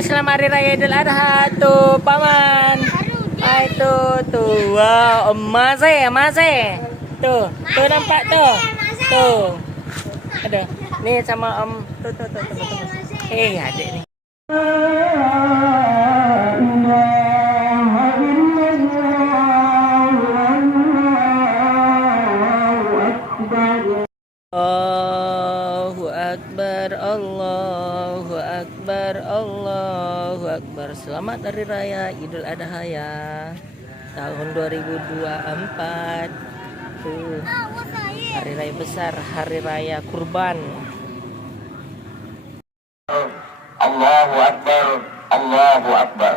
selamat Hari Raya Idul Adha. Tuh, Paman. Hai tuh. Wow, emas Tuh nampak tuh. Tuh. Ada. Nih sama Om. Tuh. Adik nih. Allahu Akbar. Selamat Hari Raya Idul Adha ya. Tahun 2024. Tuh. Hari Raya besar, Hari Raya Kurban. Allahu Akbar, Allahu Akbar.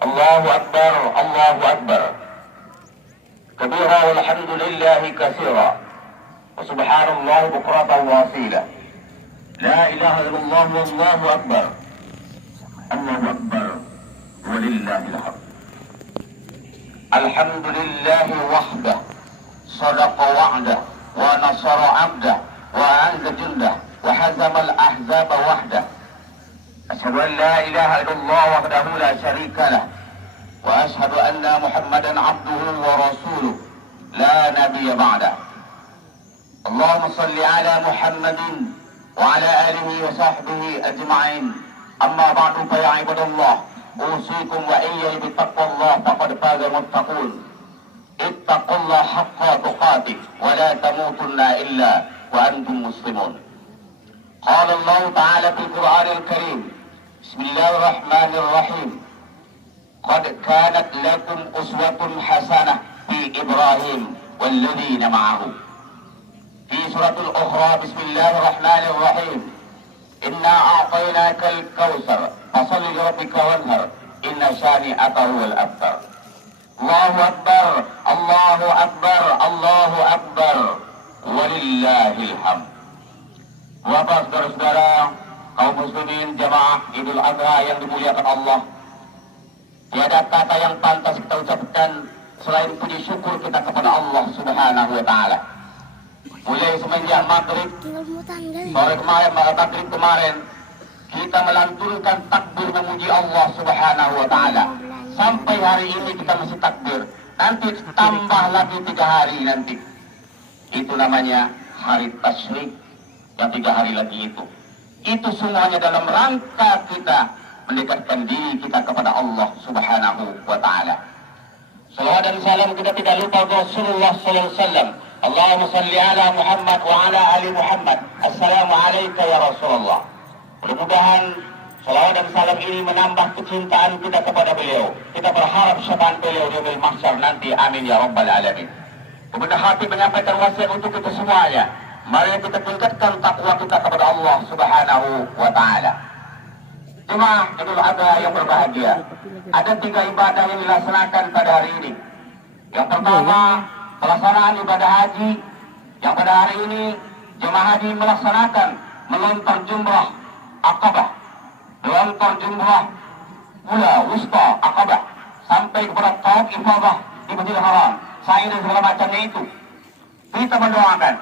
Allahu Akbar, Allahu Akbar. Kabira walhamdulillahi katsira. Wa subhanallah bukratan wa asila. La ilaha illallah wallahu akbar. Allahu akbar. Walillahil hamd. Alhamdulillahi wahdah. Sadaqa wa'dah wa nasara 'abdah wa 'azza jundah wa hazama al-ahzaba wahdah. Asyhadu an la ilaha illallah wahdahu la syarika lah. Wa asyhadu anna Muhammadan 'abduhu wa rasuluh la nabiyya ba'dah. Allahumma shalli ala Muhammadin وعلى آله وصحبه أجمعين أما بعد فيا عباد الله أوصيكم وإياي بتقوى الله فقد فاز المتقون اتقوا الله حق تقاته ولا تموتن إلا وأنتم مسلمون قال الله تعالى في القرآن الكريم بسم الله الرحمن الرحيم قد كانت لكم أسوة حسنة في إبراهيم والذين معه في سورة الأخرى بسم الله الرحمن الرحيم إنا أعطيناك الكوثر فصل لربك وانهر إن شانئك هو الأبتر. الله أكبر الله أكبر الله أكبر walillahil hamd. Bapak saudara-saudara kaum muslimin jamaah Idul Adha yang dimuliakan Allah, tiada kata yang pantas kita ucapkan selain puji syukur kita kepada Allah Subhanahu wa taala. Mulai semenjak maghrib sore kemarin, maghrib kemarin, kita melantunkan takbir memuji Allah Subhanahu wa taala. Sampai hari ini kita masih takbir. Nanti tambah lagi 3 hari nanti. Itu namanya hari tasyrik yang 3 hari lagi itu. Itu semuanya dalam rangka kita mendekatkan diri kita kepada Allah Subhanahu wa taala. Salawat dan salam kita tidak lupa Rasulullah sallallahu alaihi wasallam. Allahumma salli ala Muhammad wa ala ali Muhammad. Assalamualaikum ya Rasulullah. Mudah-mudahan salawat dan salam ini menambah kecintaan kita kepada beliau. Kita berharap syafaat beliau di yaumil mahsyar nanti. Amin ya rabbal alamin. Kemudian hati menyampaikan wasiat untuk kita semuanya. Mari kita tingkatkan takwa kita kepada Allah Subhanahu wa taala. Jemaah Idul Adha yang berbahagia, ada 3 ibadah yang dilaksanakan pada hari ini. Yang pertama, pelaksanaan ibadah haji yang pada hari ini jemaah haji melaksanakan melontar jumrah Aqabah, melontar jumrah Ula Wusta Aqabah sampai kepada tawaf ifadah di Masjidil Haram, sa'i dan segala macamnya itu. Kita mendoakan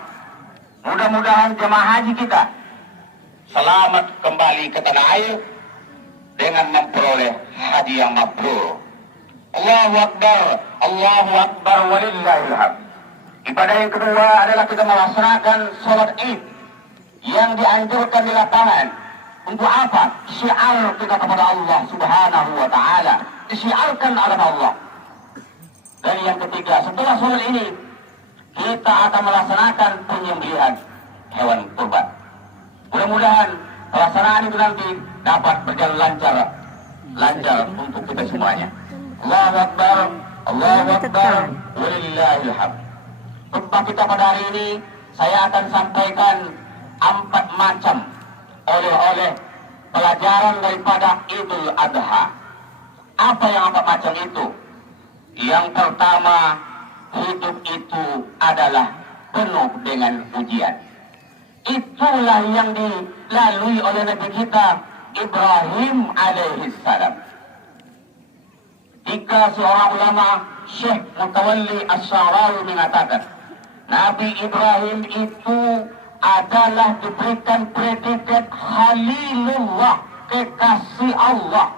mudah-mudahan jemaah haji kita selamat kembali ke tanah air dengan memperoleh haji yang mabrur. Allahu Akbar walillahil hamd. Ibadah yang kedua adalah kita melaksanakan sholat Id yang dianjurkan di lapangan. Untuk apa? Syiar kita kepada Allah Subhanahu wa taala. Disyiarkan oleh Allah. Dan yang ketiga, setelah sholat ini kita akan melaksanakan penyembelihan hewan kurban. Mudah-mudahan pelaksanaan itu nanti dapat berjalan lancar untuk kita semuanya. Allahu Akbar, walillahil hamd. Khutbah kita pada hari ini saya akan sampaikan 4 macam oleh-oleh pelajaran daripada Idul Adha. Apa yang 4 macam itu? Yang pertama, hidup itu adalah penuh dengan ujian. Itulah yang dilalui oleh Nabi kita Ibrahim alaihissalam. Jika seorang ulama Syekh Mutawalli Asy'arawi mengatakan Nabi Ibrahim itu adalah diberikan predikat Khalilullah kekasih Allah.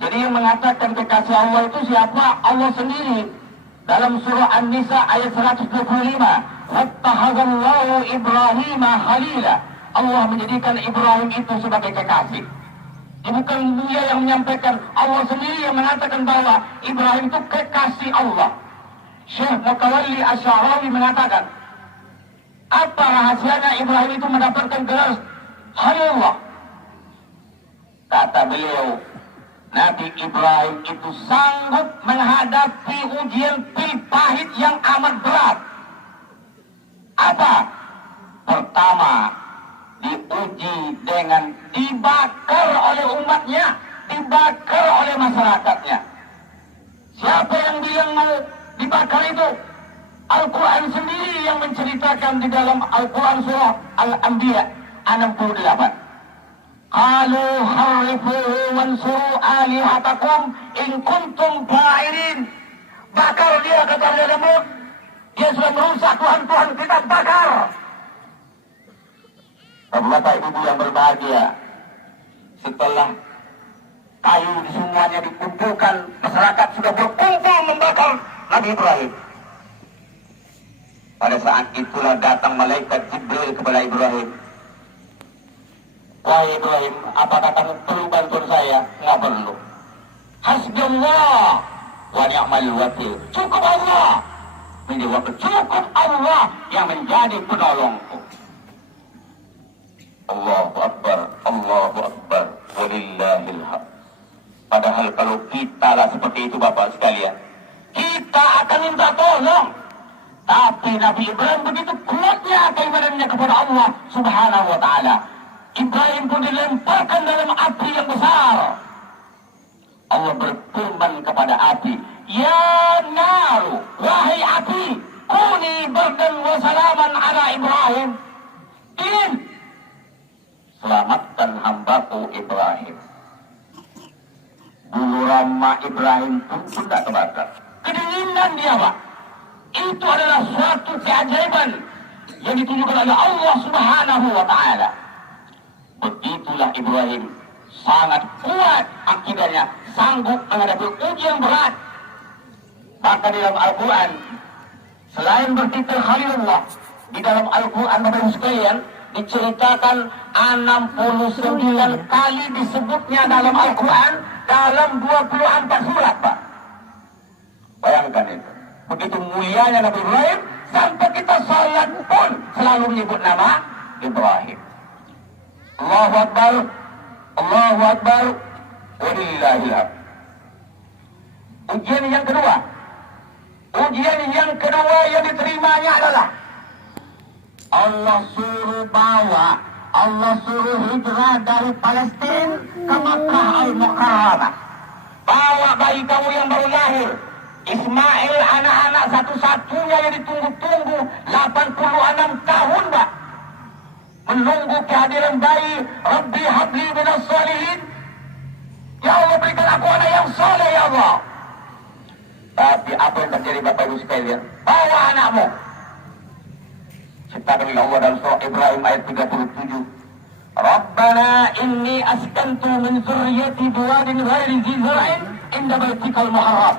Jadi yang mengatakan kekasih Allah itu siapa? Allah sendiri. Dalam surah An-Nisa ayat 125, "Wattakhadallahu Ibrahim khalila." Allah menjadikan Ibrahim itu sebagai kekasih. Ini bukan dia yang menyampaikan, Allah sendiri yang mengatakan bahwa Ibrahim itu kekasih Allah. Syekh Mutawalli Asy'arawi mengatakan, apa rahasianya Ibrahim itu mendapatkan gelar Khalilullah? Kata beliau, Nabi Ibrahim itu sanggup menghadapi ujian pil pahit yang amat berat. Apa? Pertama, diuji dengan dibakar oleh umatnya, dibakar oleh masyarakatnya. Siapa yang bilang mau dibakar itu? Al-Quran sendiri yang menceritakan di dalam Al-Quran surah Al-Anbiya 68. Qalu harrifuhu wansuru alihatakum in kuntum fa'ilin. Bakar dia, kata Nabi Daud. Dia sudah merusak Tuhan-Tuhan kita, bakar. Bapak ibu yang berbahagia, setelah kayu semuanya dikumpulkan, masyarakat sudah berkumpul membakar Nabi Ibrahim. Pada saat itulah datang malaikat Jibril kepada Ibrahim. Wahai Ibrahim, apakah kamu perlu bantuan saya? Nggak perlu. Hasbunallah wa ni'mal wakil. Cukup Allah. Menjawab, cukup Allah yang menjadi penolongku. Allahu Akbar, Allahu Akbar, walillahil hamd. Padahal kalau kita lah seperti itu Bapak sekalian, kita akan minta tolong. Tapi Nabi Ibrahim begitu kuatnya keimanannya kepada Allah Subhanahu wa ta'ala. Ibrahim pun dilemparkan dalam api yang besar. Allah berfirman kepada api, "Ya naru, wahai api, kuni bardan wa salaman ala Ibrahim." In, selamatkan hambaku Ibrahim. Bulu rama Ibrahim pun tidak terbakar. Kedinginan dia, Pak. Itu adalah suatu keajaiban yang ditunjukkan oleh Allah Subhanahu wa ta'ala. Begitulah Ibrahim sangat kuat akidahnya, sanggup menghadapi ujian berat. Maka di dalam Al-Quran, selain bertitel Khalilullah, di dalam Al-Quran Bapak Ibu sekalian diceritakan 69 kali disebutnya dalam Al-Quran dalam 24 surat, Pak. Bayangkan itu. Begitu mulianya Nabi Ibrahim, sampai kita salat pun selalu menyebut nama Ibrahim. Allahu Akbar, Allahu Akbar, walillahil hamd. Ujian yang kedua yang diterimanya adalah Allah suruh hijrah dari Palestina ke Makkah Al-Mukarramah. Bawa bayi kamu yang baru lahir, Ismail, anak-anak satu-satunya yang ditunggu-tunggu 86 tahun, Pak. Menunggu kehadiran bayi. Rabbi habli minas sholihin. Ya Allah, berikan aku anak yang soleh, ya Allah. Tapi apa yang terjadi Bapak Ibu sekalian? Bawa anakmu. Ciptakan oleh Allah dalam surah Ibrahim ayat 37. Rabbana inni askantu min zurriyati biwadin ghairi zi zar'in inda baitikal muharram.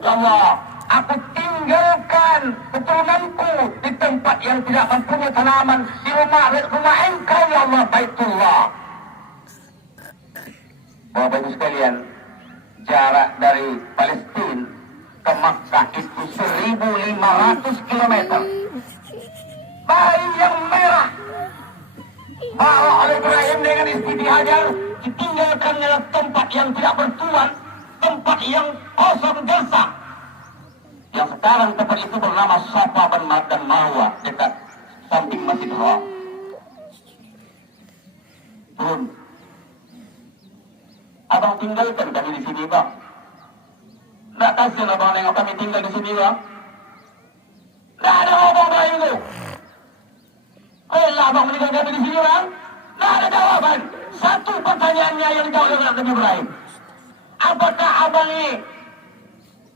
Ya Allah, aku tinggalkan keturunanku di tempat yang tidak mempunyai tanaman, di rumah Engkau ya Allah, Baitullah. Bapak Ibu sekalian, jarak dari Palestina ke Makkah itu 1.500 km. Bayi yang merah bawa oleh Ibrahim dengan istri Hajar, ditinggalkan dalam tempat yang tidak bertuan, tempat yang kosong gersang. Yang sekarang tempat itu bernama Safa dan Marwa, dekat samping Masjid Haram. Turun. Abang tinggalkan kami di sini, Bang. Nggak kasihan abang nengok kami tinggal di sini, Bang. Nggak ada abang Ibrahim itu. Lah abang meninggal kami di sini, Bang. Nggak ada jawaban. Satu pertanyaannya yang dijawab oleh Nabi Ibrahim. Apakah abang ini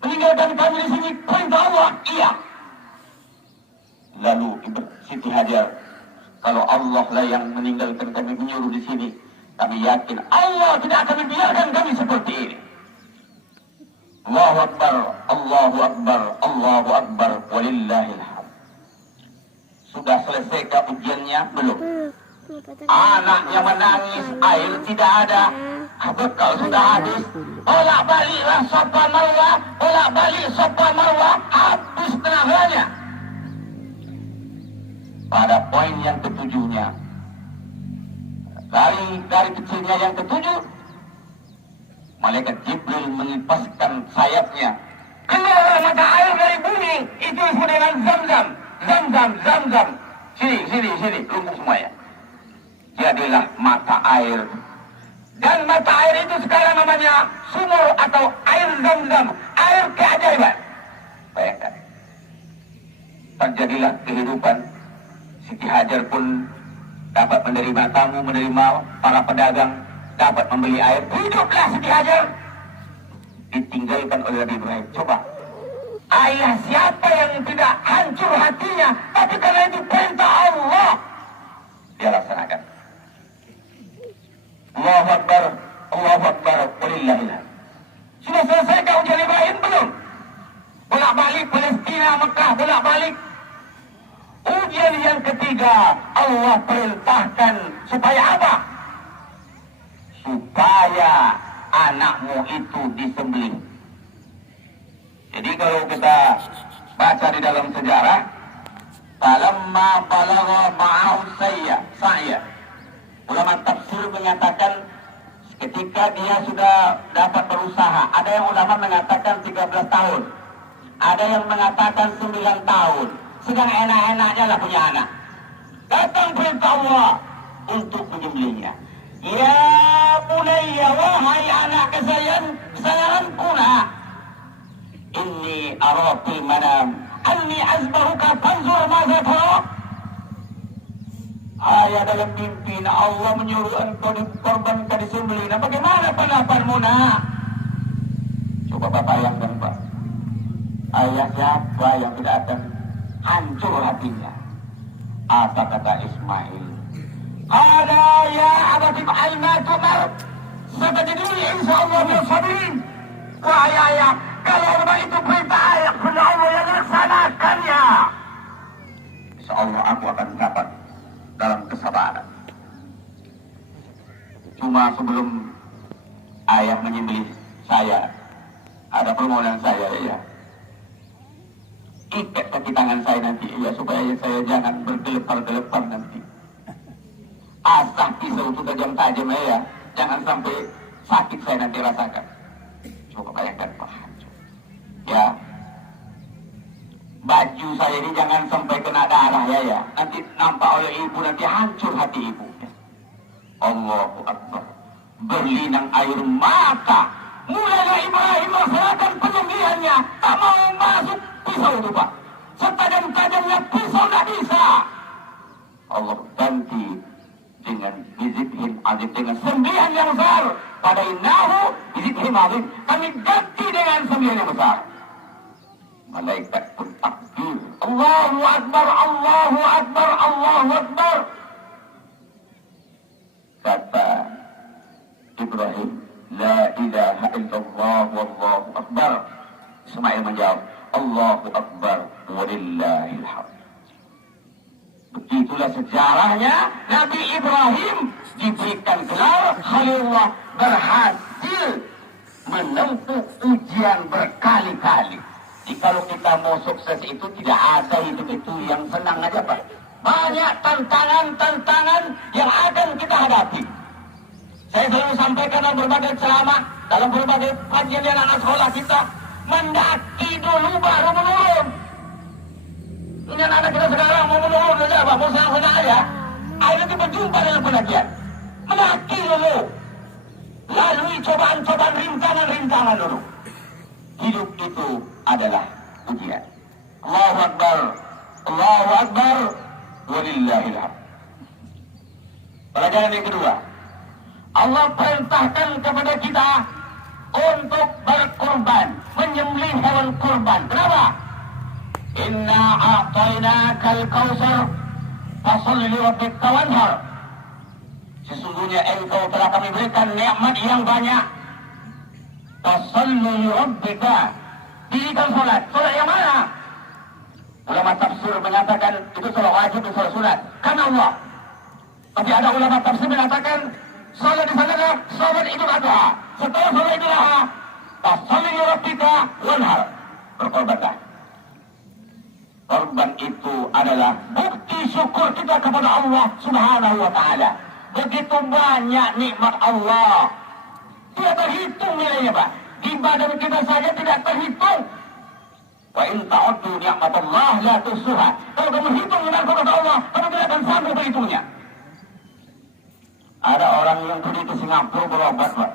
meninggalkan kami di sini perintah Allah? Iya. Lalu Siti Hajar, kalau Allah lah yang meninggalkan kami menyuruh di sini, Kami yakin Allah tidak akan membiarkan kami seperti ini. Allahu Akbar, Allahu Akbar, Allahu Akbar, walillahil hamd. Sudah selesai ujiannya? Belum. Anaknya menangis, air tidak ada. Bekal sudah habis. Bolak-baliklah Safa Marwah, bolak-balik Safa Marwah, habis tenaganya. Pada poin yang ketujuhnya, dari kecilnya yang ketujuh, malaikat Jibril mengipaskan sayapnya. Keluar mata air dari bumi, itu disebut dengan Zam-Zam. Zam-Zam, Zam-Zam. Sini, tunggu semuanya. Jadilah mata air. Dan mata air itu sekarang namanya sumur atau air Zam-Zam, air keajaiban. Bayangkan. Terjadilah kehidupan. Siti Hajar pun dapat menerima tamu, menerima para pedagang, dapat membeli air. Hiduplah Siti Hajar. Ditinggalkan oleh Nabi Ibrahim. Coba. Ayah siapa yang tidak hancur hatinya, tapi karena itu perintah Allah, dia laksanakan. Allahu Akbar, Allahu Akbar, walillahil hamd. Sudah selesai ujian Ibrahim belum? Bolak-balik Palestina, Mekah, bolak-balik. Ujian yang ketiga, Allah perintahkan supaya apa? Supaya anakmu itu disembelih. Jadi kalau kita baca di dalam sejarah, falamma balagha ma'ahu sa'ya. Ulama tafsir mengatakan ketika dia sudah dapat berusaha, ada yang ulama mengatakan 13 tahun, ada yang mengatakan 9 tahun, sedang enak-enaknya lah punya anak. Datang perintah Allah untuk menyembelihnya. Ya bunayya, wahai anak kesayanganku nak, inni ara fil manam anni azbahuka fanzur madza tara. Ayah dalam mimpi, Allah menyuruh engkau dikorbankan, disembelih. Nah, bagaimana pendapatmu nak? Coba Bapak bayangkan Pak. Ayah siapa yang tidak akan hancur hatinya? Apa kata Ismail? Ada ya abadi fa'al ma tumar, satajiduni insyaallah min sabirin. Wahai ayah, kalau memang itu perintah ayah, perintah Allah yang laksanakannya, insyaallah aku akan dapat dalam kesabaran. Cuma sebelum ayah menyembelih saya, ada permohonan saya ya. Ikat kaki tangan saya nanti ya, supaya saya jangan bergelepar-gelepar nanti. Asah pisau itu tajam-tajam ya, jangan sampai sakit saya nanti rasakan. Coba bayangkan Pak. Ya, baju saya ini jangan sampai kena darah ya. Nanti nampak oleh ibu, nanti hancur hati ibu. Allahu Akbar. Berlinang air mata. Mulailah Ibrahim melaksanakan penyembelihannya. Tak mau masuk pisau itu Pak. Setajam-tajamnya pisau tak bisa. Allah ganti dengan bizikhin azim, dengan sembelihan yang besar. Pada innahu bizikhin azim, kami ganti dengan sembelihan yang besar. Malaikat pun takbir. Allahu Akbar, Allahu Akbar, Allahu Akbar. Kata Ibrahim, la ilaha illallah wallahu akbar. Ismail menjawab, Allahu Akbar walillahil hamd. Begitulah sejarahnya Nabi Ibrahim diberikan gelar Khalilullah, berhasil menempuh ujian berkali-kali. Jadi kalau kita mau sukses itu tidak ada itu yang senang aja Pak. Banyak tantangan-tantangan yang akan kita hadapi. Saya selalu sampaikan dalam berbagai ceramah, dalam berbagai kajian anak sekolah kita, mendaki dulu baru menurun. Ini anak kita sekarang mau menurun saja Pak, mau senang aja. Akhirnya kita berjumpa dengan pendakian. Mendaki dulu. Lalui cobaan-cobaan, rintangan-rintangan dulu. Hidup itu adalah ujian. Allahu Akbar, Allahu Akbar, walillahil hamd. Pelajaran yang kedua, Allah perintahkan kepada kita untuk berkorban, menyembelih hewan kurban. Kenapa? Inna a'tainakal kautsar, fasholli li rabbika wanhar. Sesungguhnya engkau telah kami berikan nikmat yang banyak. Fasallu li rabbika. Dirikan salat. Salat yang mana? Ulama tafsir mengatakan itu salat wajib dan salat sunat. Karena Allah. Tapi ada ulama tafsir mengatakan salat di sana adalah salat Idul Adha. Setelah salat Idul Adha, fasallu li rabbika wanhar. Berkorbanlah. Korban itu adalah bukti syukur kita kepada Allah Subhanahu wa Ta'ala. Begitu banyak nikmat Allah, tidak terhitung nilainya, Pak. Ibadah kita saja tidak terhitung. Wa in ta'uddu ni'matallah la tuhsuha. Kalau kamu hitung nikmat kepada Allah, kamu tidak akan sanggup berhitungnya. Ada orang yang pergi ke Singapura berobat, Pak.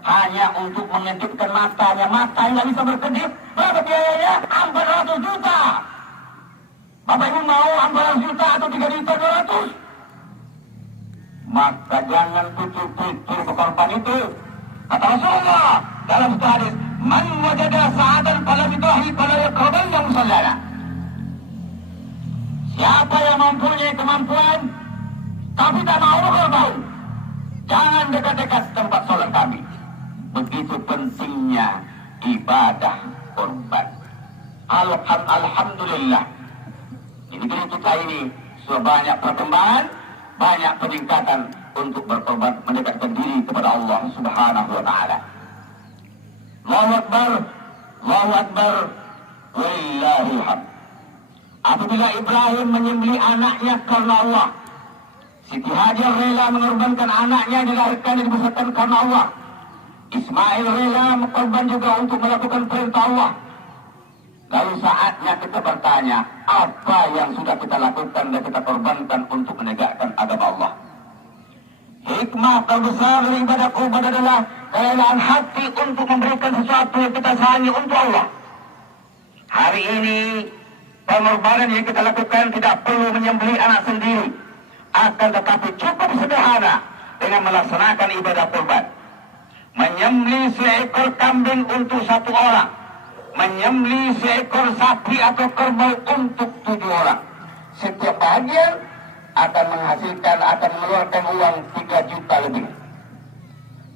Hanya untuk mengintipkan matanya, mata yang tidak bisa berkedip. Berapa biayanya? 400 juta. Bapak Ibu mau 400 juta atau 3 juta 200? Maka jangan kucur-kucur berkorban itu. Kata Rasulullah dalam satu hadis, man wajada sa'atan fala bidahi fala yaqraban yang musallana. Siapa yang mempunyai kemampuan tapi tak mau berkorban, jangan dekat-dekat tempat sholat kami. Begitu pentingnya ibadah korban. Alhamdulillah. Di negeri kita ini sudah banyak perkembangan, banyak peningkatan untuk berkorban mendekatkan diri kepada Allah Subhanahu wa Ta'ala. Allahu Akbar, Allahu Akbar, wallahul hamd. Apabila Ibrahim menyembelih anaknya karena Allah, Siti Hajar rela mengorbankan anaknya dilahirkan dan dibesarkan karena Allah. Ismail rela berkorban juga untuk melakukan perintah Allah. Lalu saatnya kita bertanya, apa yang sudah kita lakukan dan kita korbankan untuk menegakkan agama Allah? Hikmah terbesar dari ibadah korban adalah kerelaan hati untuk memberikan sesuatu yang kita sayangi untuk Allah. Hari ini, pengorbanan yang kita lakukan tidak perlu menyembelih anak sendiri. Akan tetapi cukup sederhana dengan melaksanakan ibadah korban. Menyembelih seekor kambing untuk 1 orang. Menyembelih seekor sapi atau kerbau untuk 7 orang. Setiap bagian akan mengeluarkan uang 3 juta lebih.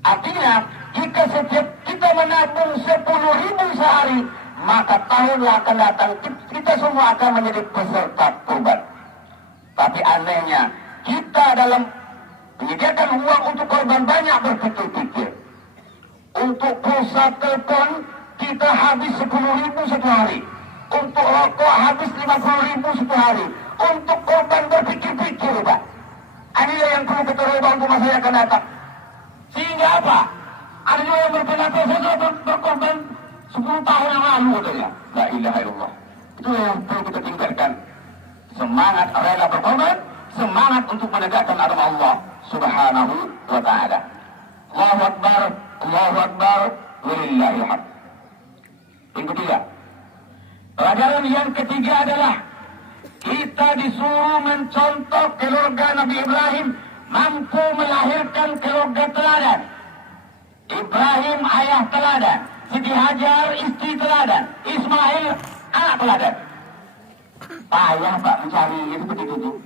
Artinya, jika setiap kita menabung 10.000 sehari, maka tahun yang akan datang kita semua akan menjadi peserta korban. Tapi anehnya, kita dalam menyediakan uang untuk korban banyak berpikir-pikir. Untuk pulsa telepon, kita habis 10.000 satu hari. Untuk rokok habis 50.000 satu hari. Untuk korban berpikir-pikir, Pak. Inilah yang perlu kita ubah untuk masa yang akan datang. Sehingga apa? Ada juga yang berpendapat saya berkorban 10 tahun yang lalu katanya. La ilaha illallah. Itu yang perlu kita tingkatkan. Semangat rela berkorban, semangat untuk menegakkan agama Allah Subhanahu wa Ta'ala. Allahu Akbar, Allahu Akbar, walillahil hamd. Yang ketiga, pelajaran yang ketiga adalah kita disuruh mencontoh keluarga Nabi Ibrahim mampu melahirkan keluarga teladan. Ibrahim ayah teladan, Siti Hajar istri teladan, Ismail anak teladan. Payah Pak mencari itu begitu tuh.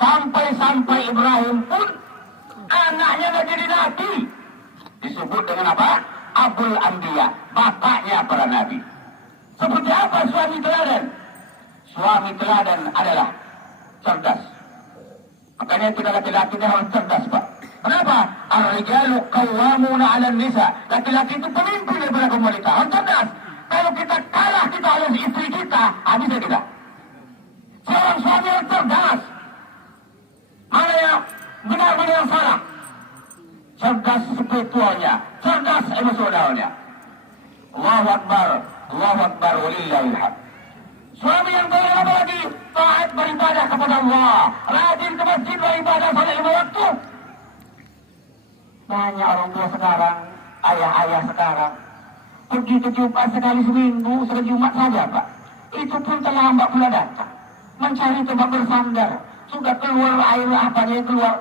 Sampai Ibrahim pun anaknya menjadi nabi. Disebut dengan apa? Abul Anbiya, bapaknya para nabi. Seperti apa suami teladan? Suami teladan adalah cerdas. Makanya kita laki-laki harus cerdas, Pak. Kenapa? Ar-rijalu qawwamuna 'alan nisa. Laki-laki itu pemimpin daripada kaum wanita. Harus cerdas. Kalau kita kalah kita oleh istri kita, habis kita. Seorang suami yang cerdas. Mana yang benar, mana yang salah? Cerdas spiritualnya, cerdas emosionalnya. Allahu Akbar, Allahu Akbar, walillahil hamd. Suami yang baik apa lagi? Taat beribadah kepada Allah. Rajin ke masjid beribadah salat 5 waktu. Banyak orang tua sekarang, ayah-ayah sekarang, pergi ke Jumat sekali seminggu, sekali Jumat saja Pak. Itu pun terlambat pula datang. Mencari tempat bersandar. Sudah keluar air apanya yang keluar.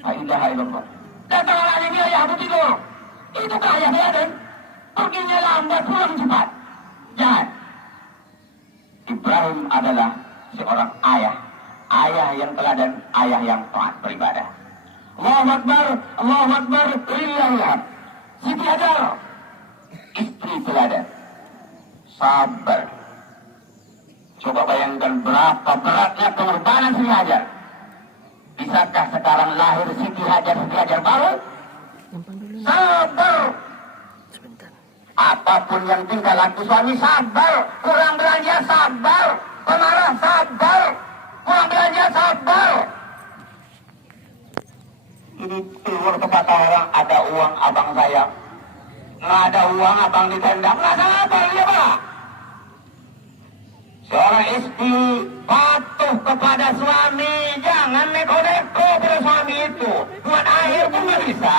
La ilaha illallah. Datang anaknya ini ayah aku tidur. Itu ke ayah teladan. Perginya lambat, pulang cepat. Jangan. Ibrahim adalah seorang ayah. Ayah yang teladan, ayah yang taat beribadah. Allahu Akbar, Allahu Akbar, Lillahil hamd. Siti Hajar, istri teladan, sabar. Coba bayangkan berapa beratnya pengorbanan Siti Hajar. Bisakah sekarang lahir Siti Hajar baru? Sabar. Apapun yang tinggal laku suami sabar, kurang belanja sabar, pemarah sabar, kurang belanja sabar. Ini keluar kata orang, ada uang abang saya, nggak ada uang abang ditendang, nggak sabar dia pak. Seorang istri patuh kepada suami, jangan neko-neko pada suami itu, buat akhir pun nggak bisa.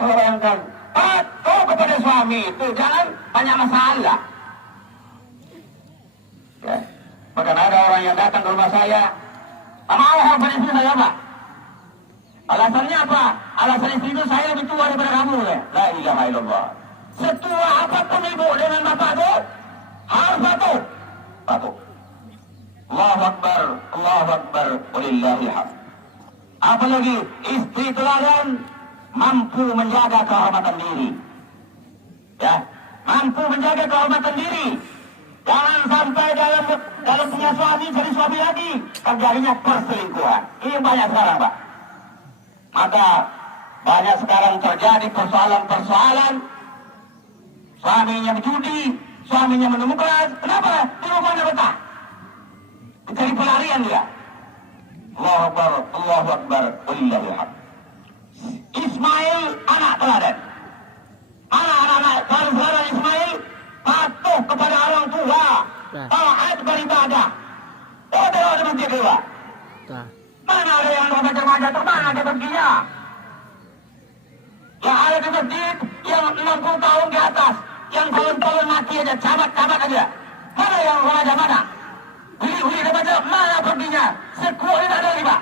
Coba bayangkan, patuh kepada suami itu, jangan banyak masalah. Ya. Bahkan ada orang yang datang ke rumah saya, mau hafal istri saya pak. Alasannya apa? Alasan istri itu saya lebih tua daripada kamu. La ilaha illallah. Setua apapun ibu dengan bapak itu, harus patuh. Patuh. Allahu Akbar, Allahu Akbar, walillahil hamd. Apalagi istri teladan mampu menjaga kehormatan diri. Ya, mampu menjaga kehormatan diri. Jangan sampai dalam punya suami jadi suami lagi terjadinya perselingkuhan. Ini banyak sekarang, Pak. Maka banyak sekarang terjadi persoalan-persoalan. Suaminya berjudi, suaminya menemukan. Kenapa? Di rumahnya betah. Mencari pelarian dia. Allahu Akbar, Allahu Akbar, walillahil hamd. Ismail anak teladan. Anak-anak teladan Ismail patuh kepada orang tua, taat beribadah. Ada masjid dewa. Mana ada yang remaja-remaja terbang ada perginya? Yang ada di masjid yang 60 tahun ke atas, yang tahun-tahun mati aja, camat-camat aja. Mana yang remaja mana? Huli-huli remaja mana perginya? Sekuat ini ada lima.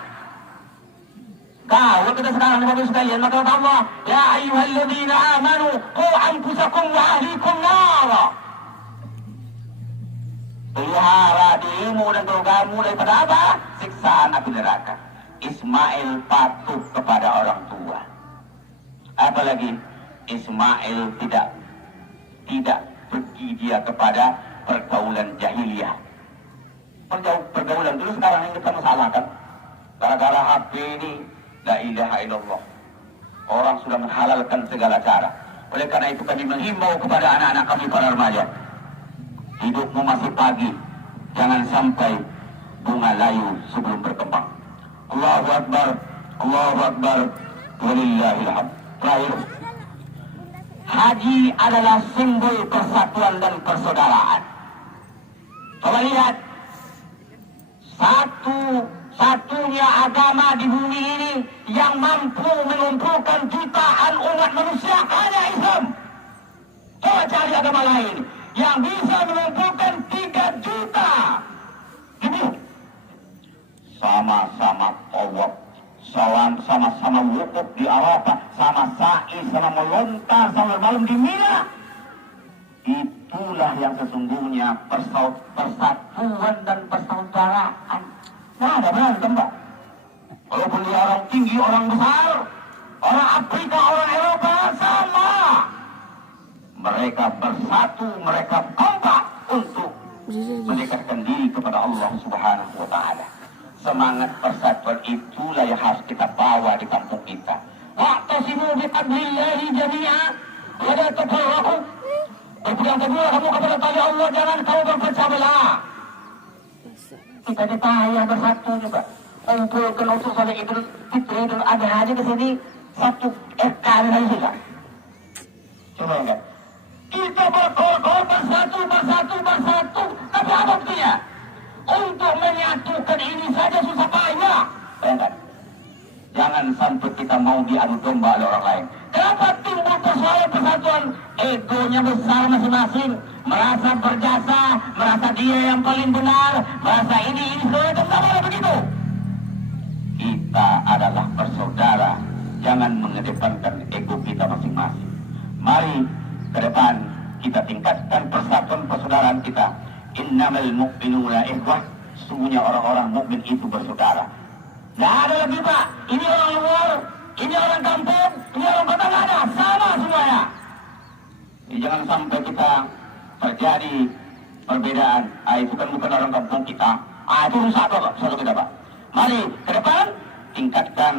Kalau kita sekarang Bapak sekalian, maka kata Allah, ya ayyuhalladzina amanu qu anfusakum wa ahlikum nara. Pelihara dirimu dan keluargamu daripada apa? Siksaan api neraka. Ismail patuh kepada orang tua. Apalagi Ismail tidak pergi dia kepada pergaulan jahiliyah. Pergaulan dulu sekarang yang kita masalahkan. Gara-gara HP ini, la ilaha illallah. Orang sudah menghalalkan segala cara. Oleh karena itu kami menghimbau kepada anak-anak kami para remaja. Hidupmu masih pagi, jangan sampai bunga layu sebelum berkembang. Allahu Akbar, Allahu Akbar, walillahil hamd. Terakhir, haji adalah simbol persatuan dan persaudaraan. Coba lihat, satu-satunya agama di bumi ini yang mampu mengumpulkan jutaan umat manusia hanya Islam. Coba cari agama lain yang bisa mengumpulkan 3 juta. Ini sama-sama tawaf, sama-sama wukuf di Arafah, sama sa'i, sama melontar, sama malam di Mina. Itulah yang sesungguhnya persatuan dan persaudaraan. Nah, ada berantem, Pak. Walaupun dia orang tinggi, orang besar, orang Afrika, orang Eropa, sama. Mereka bersatu, mereka kompak untuk mendekatkan diri kepada Allah Subhanahu wa Ta'ala. Semangat persatuan itulah yang harus kita bawa di kampung kita. Wa'tasimu biqadrillahi jami'a wa la tafarraqu. Berpegang teguh kamu kepada tali Allah, jangan kamu berpecah belah. Kita ditanya bersatu juga. Kumpulkan untuk salat Idul Fitri, Idul Adha aja ke sini 1 ekar saja sudah. Coba enggak? Kita berkorban bersatu. Tapi apa buktinya? Untuk menyatukan ini saja susah payah. Bayangkan. Jangan sampai kita mau diadu domba oleh orang lain. Kenapa timbul persoalan persatuan? Egonya besar masing-masing. Merasa berjasa, merasa dia yang paling benar, merasa ini semua begitu. Kita adalah bersaudara. Jangan mengedepankan ego kita masing-masing. Mari ke depan kita tingkatkan persatuan persaudaraan kita. Innamal mu'minuna ikhwah. Sesungguhnya orang-orang mukmin itu bersaudara. Nggak ada lagi Pak. Ini orang luar, ini orang kampung, ini orang kota, nggak ada. Sama semuanya. Jadi jangan sampai kita terjadi perbedaan. Itu kan bukan orang kampung kita. Itu rusak Pak, satu kita Pak. Mari ke depan tingkatkan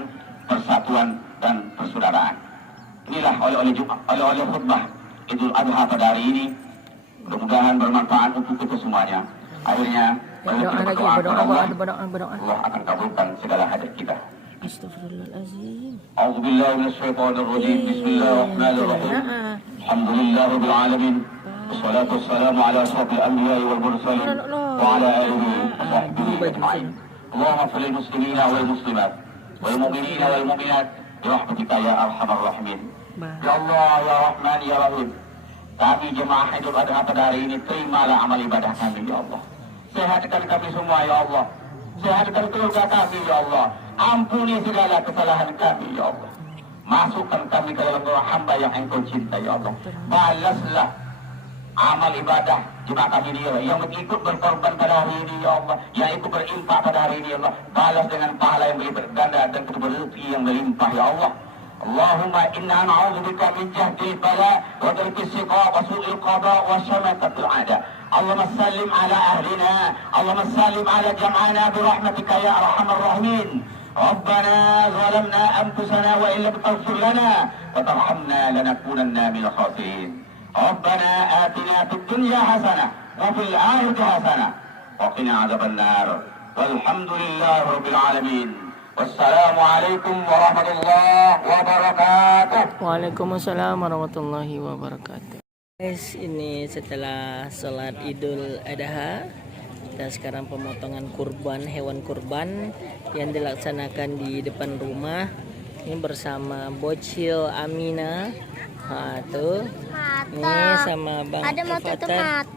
persatuan dan persaudaraan. Inilah oleh khutbah Idul Adha pada hari ini. Mudah-mudahan bermanfaat untuk kita semuanya. Akhirnya berdoa. Allah akan kabulkan segala hajat kita. Astagfirullahaladzim. A'udzubillahi minasyaitonirrajim. Bismillahirrahmanirrahim. Alhamdulillahirabbil alamin. Wassalatu wassalamu ala asyrafil anbiya'i wal mursalin wa ala alihi wa sahbihi ajma'in. Allahumma shalli muslimina wal muslimat wal mu'minina wal mu'minat bi rahmatika ya arhamar rahimin. Ya Allah ya Rahman ya Rahim. Kami jemaah Idul Adha pada hari ini, terimalah amal ibadah kami ya Allah. Sehatkan kami semua ya Allah. Sehatkan keluarga kami ya Allah. Ampuni segala kesalahan kami ya Allah. Masukkan kami ke dalam doa hamba yang Engkau cinta ya Allah. Balaslah amal ibadah jemaah kami ini ya Allah, yang ikut berkorban pada hari ini ya Allah, yang ikut berinfak pada hari ini ya Allah. Balas dengan pahala yang berlipat ganda dan rezeki yang melimpah ya Allah. Allahumma inna na'udzubika min jahdil bala wa darkis siqa wa su'il qada wa syamatatil ada. Allahumma sallim ala ahlina, Allahumma sallim ala jam'ana bi rahmatika ya arhamar rahimin. Rabbana zalamna anfusana wa illam taghfir lana wa tarhamna lanakunanna minal khasirin. Rabbana atina fid dunya hasanah wa fil akhirati hasanah wa qina adzaban nar. Walhamdulillahi rabbil alamin. Wassalamualaikum warahmatullahi wabarakatuh. Waalaikumsalam warahmatullahi wabarakatuh. Guys, ini setelah sholat Idul Adha, kita sekarang pemotongan kurban, hewan kurban yang dilaksanakan di depan rumah. Ini bersama Bocil Amina. Tuh. Ini sama Bang Fatar.